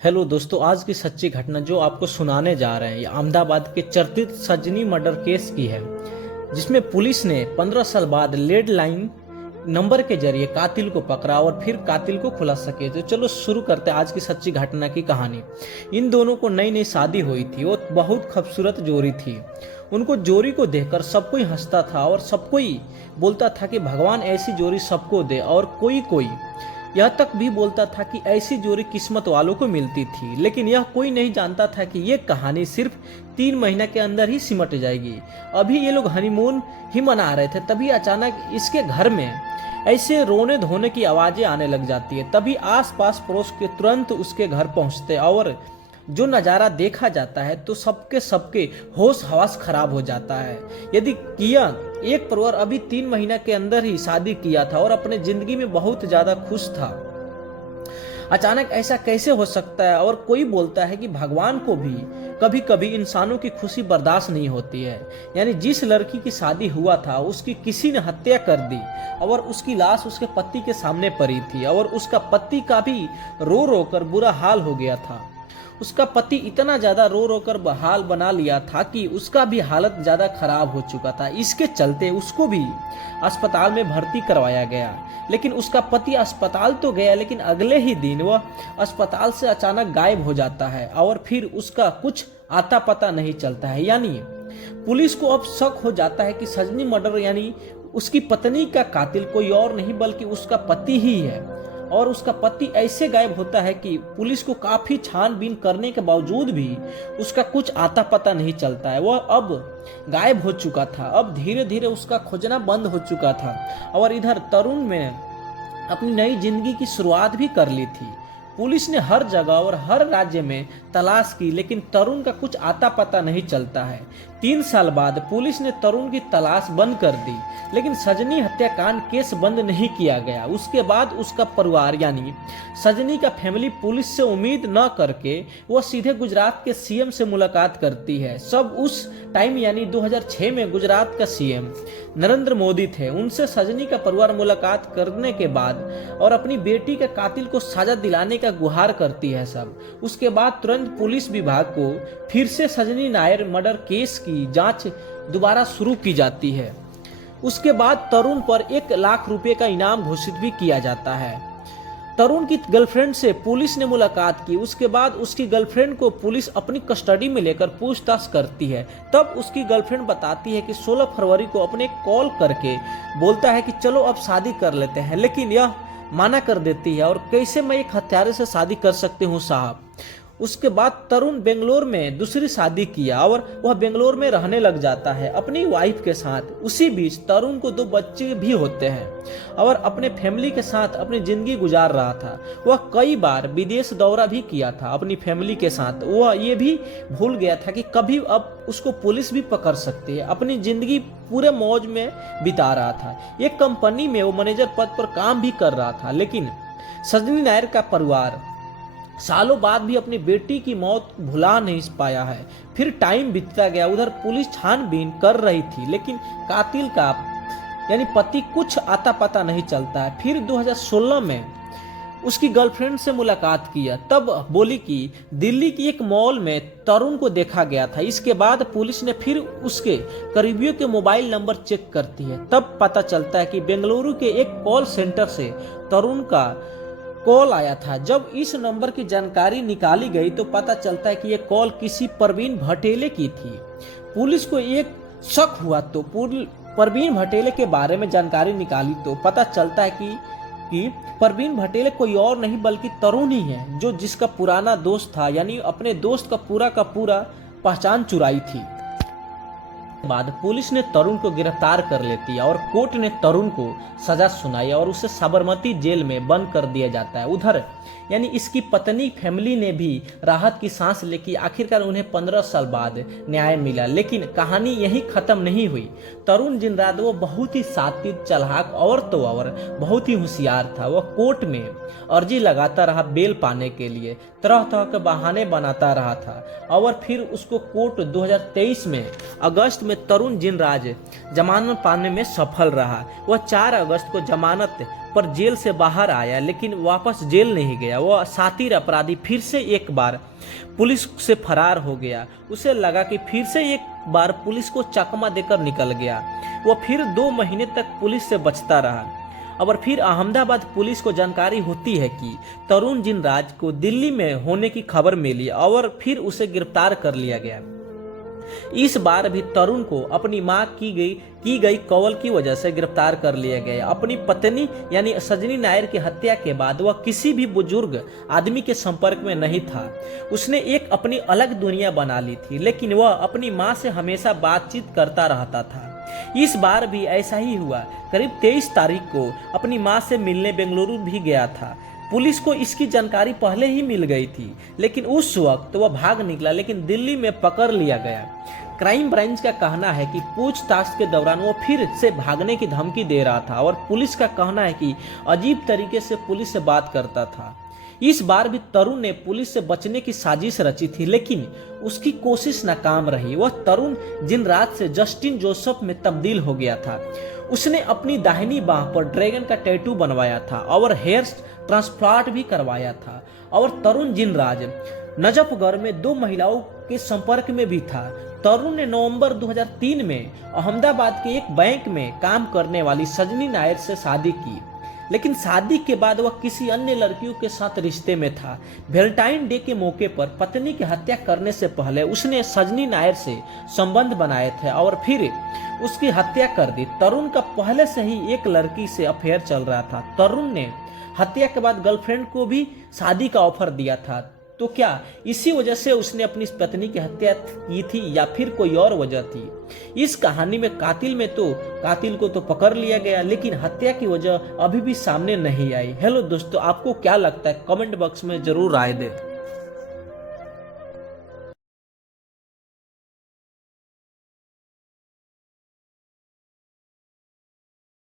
Hello दोस्तों, आज की सच्ची घटना जो आपको सुनाने जा रहे हैं ये अहमदाबाद के चर्चित सजनी मर्डर केस की है, जिसमें पुलिस ने 15 साल बाद लेड लाइन नंबर के जरिए कातिल को पकड़ा और फिर कातिल को खुलासा किया। तो चलो शुरू करते हैं आज की सच्ची घटना की कहानी। इन दोनों को नई नई शादी हुई थी और बहुत खूबसूरत जोड़ी थी। उनको जोड़ी को देखकर सब कोई हंसता था और सब कोई बोलता था कि भगवान ऐसी जोड़ी सबको दे, और कोई कोई यह तक भी बोलता था कि ऐसी जोड़ी किस्मत वालों को मिलती थी। लेकिन यह कोई नहीं जानता था कि यह कहानी सिर्फ 3 महीने के अंदर ही सिमट जाएगी। अभी ये लोग हनीमून ही मना रहे थे, तभी अचानक इसके घर में ऐसे रोने धोने की आवाजें आने लग जाती है। तभी आसपास पड़ोस के तुरंत उसके घर पहुंचते और जो नज़ारा देखा जाता है तो सबके होश हवास खराब हो जाता है। यदि किया एक परिवार अभी 3 महीना के अंदर ही शादी किया था और अपने जिंदगी में बहुत ज्यादा खुश था, अचानक ऐसा कैसे हो सकता है। और कोई बोलता है कि भगवान को भी कभी कभी इंसानों की खुशी बर्दाश्त नहीं होती है। यानी जिस लड़की की शादी हुआ था उसकी किसी ने हत्या कर दी और उसकी लाश उसके पति के सामने पड़ी थी और उसका पति का भी रो रो कर बुरा हाल हो गया था। उसका पति इतना ज्यादा रो रो कर बहाल बना लिया था कि उसका भी हालत ज्यादा खराब हो चुका था। इसके चलते उसको भी अस्पताल में भर्ती करवाया गया। लेकिन उसका पति अस्पताल तो गया, लेकिन अगले ही दिन वह अस्पताल से अचानक गायब हो जाता है और फिर उसका कुछ आता पता नहीं चलता है। यानी पुलिस को अब शक हो जाता है कि सजनी मर्डर यानी उसकी पत्नी का कातिल कोई और नहीं बल्कि उसका पति ही है। और उसका पति ऐसे गायब होता है कि पुलिस को काफी छानबीन करने के बावजूद भी उसका कुछ आता पता नहीं चलता है। वह अब गायब हो चुका था। अब धीरे धीरे उसका खोजना बंद हो चुका था। और इधर तरुण ने अपनी नई जिंदगी की शुरुआत भी कर ली थी। पुलिस ने हर जगह और हर राज्य में तलाश की, लेकिन तरुण का कुछ आता पता नहीं चलता है। 3 साल बाद पुलिस ने तरुण की तलाश बंद कर दी, लेकिन सजनी हत्याकांड केस बंद नहीं किया गया। उसके बाद उसका परिवार यानी सजनी का फैमिली पुलिस से उम्मीद न करके वह सीधे गुजरात के सीएम से मुलाकात करती है। सब उस टाइम यानी 2006 में गुजरात का सीएम नरेंद्र मोदी थे। उनसे सजनी का परिवार मुलाकात करने के बाद और अपनी बेटी के कातिल को सजा दिलाने का गुहार करती है सब। उसके बाद तुरंत पुलिस विभाग को फिर से सजनी नायर मर्डर केस की जांच दोबारा शुरू की जाती है। उसके बाद तरुण पर 1 लाख रुपए का इनाम घोषित भी किया जाता है। तरुण की गर्लफ्रेंड से पुलिस ने मुलाकात की। उसके बाद उसकी गर्लफ्रेंड को पुलिस अपनी कस्टडी में लेकर पूछताछ करती है। तब उसकी गर्लफ्रेंड बताती है कि 16 फरवरी को अपने कॉल करके बोलता है कि चलो अब शादी कर लेते हैं, लेकिन यह माना कर देती है। और कैसे मैं एक हत्यारे से शादी कर सकती हूँ साहब। उसके बाद तरुण बेंगलोर में दूसरी शादी किया और वह बेंगलोर में रहने लग जाता है अपनी वाइफ के साथ। उसी बीच तरुण को 2 बच्चे भी होते हैं और अपने फैमिली के साथ अपनी जिंदगी गुजार रहा था। वह कई बार विदेश दौरा भी किया था अपनी फैमिली के साथ। वह ये भी भूल गया था कि कभी अब उसको पुलिस भी पकड़ सकती है। अपनी जिंदगी पूरे मौज में बिता रहा था। एक कंपनी में वो मैनेजर पद पर काम भी कर रहा था। लेकिन सजनी नायर का परिवार सालों बाद भी अपनी बेटी की मौत भुला नहीं पाया है। फिर टाइम बीतता गया। उधर पुलिस छानबीन कर रही थी, लेकिन कातिल का यानी पति कुछ आता पता नहीं चलता है। फिर 2016 में उसकी गर्लफ्रेंड से मुलाकात किया। तब बोली कि दिल्ली की एक मॉल में तरुण को देखा गया था। इसके बाद पुलिस ने फिर उसके करीबियों के मोबाइल नंबर चेक करती है। तब पता चलता है कि बेंगलुरु के एक कॉल सेंटर से तरुण का कॉल आया था। जब इस नंबर की जानकारी निकाली गई तो पता चलता है कि यह कॉल किसी परवीन भटेले की थी। पुलिस को एक शक हुआ तो परवीन भटेले के बारे में जानकारी निकाली तो पता चलता है कि परवीन भटेले कोई और नहीं बल्कि तरुण ही है, जो जिसका पुराना दोस्त था। यानी अपने दोस्त का पूरा पहचान चुराई थी। बाद पुलिस ने तरुण को गिरफ्तार कर लेती है और कोर्ट ने तरुण को सजा सुनाई और उसे साबरमती जेल में बंद कर दिया जाता है। उधर यानी इसकी पत्नी फैमिली ने भी राहत की सांस लेकी। आखिरकार उन्हें 15 साल बाद न्याय मिला। लेकिन कहानी यही खत्म नहीं हुई। तरुण जिनराद वो बहुत ही सात्विक, चालाक और तो और बहुत ही होशियार था। वह कोर्ट में अर्जी लगाता रहा बेल पाने के लिए, तरह तरह के बहाने बनाता रहा था। और फिर उसको कोर्ट 2023 में अगस्त में तरुण जिनराज जमानत पाने में सफल रहा। वह 4 अगस्त को जमानत पर जेल से बाहर आया, लेकिन वापस जेल नहीं गया। वह शातिर अपराधी फिर से एक बार पुलिस से फरार हो गया। उसे लगा कि फिर से एक बार पुलिस को चकमा देकर निकल गया। वह फिर 2 महीने तक पुलिस से बचता रहा। और फिर अहमदाबाद पुलिस को जानकारी होती है कि तरुण जिनराज को दिल्ली में होने की खबर मिली और फिर उसे गिरफ्तार कर लिया गया। इस बार भी तरुण को अपनी मां की गई कॉल की वजह से गिरफ्तार कर लिया गया। अपनी पत्नी यानी सजनी नायर की हत्या के बाद वह किसी भी बुजुर्ग आदमी के संपर्क में नहीं था। उसने एक अपनी अलग दुनिया बना ली थी, लेकिन वह अपनी मां से हमेशा बातचीत करता रहता था। इस बार भी ऐसा ही हुआ। करीब 23 तारीख को अपनी मां से मिलने बेंगलुरु भी गया था। पुलिस को इसकी जानकारी पहले ही मिल गई थी, लेकिन उस वक्त वह भाग निकला, लेकिन दिल्ली में पकड़ लिया गया। क्राइम ब्रांच का कहना है कि पूछताछ के दौरान वो फिर से भागने की धमकी दे रहा था और पुलिस का कहना है कि अजीब तरीके से पुलिस से बात करता था। इस बार भी तरुण ने पुलिस से बचने की साजिश रची थी, लेकिन उसकी कोशिश नाकाम रही। वह तरुण जिनराज से जस्टिन जोसेफ में तब्दील हो गया था। उसने अपनी दाहिनी बाह पर ड्रैगन का टैटू बनवाया था और हेयर ट्रांसप्लांट भी करवाया था। और तरुण जिनराज नजफगढ़ में 2 महिलाओं के संपर्क में भी था। तरुण ने नवंबर 2003 में अहमदाबाद के एक बैंक में काम करने वाली सजनी नायर से शादी की, लेकिन शादी के बाद वह किसी अन्य लड़कियों के साथ रिश्ते में था। वैलेंटाइन डे के मौके पर पत्नी की हत्या करने से पहले उसने सजनी नायर से संबंध बनाए थे और फिर उसकी हत्या कर दी। तरुण का पहले से ही एक लड़की से अफेयर चल रहा था। तरुण ने हत्या के बाद गर्लफ्रेंड को भी शादी का ऑफर दिया था। तो क्या इसी वजह से उसने अपनी पत्नी की हत्या की थी या फिर कोई और वजह थी? इस कहानी में कातिल को तो पकड़ लिया गया, लेकिन हत्या की वजह अभी भी सामने नहीं आई। हेलो दोस्तों, आपको क्या लगता है? कमेंट बॉक्स में जरूर राय दें।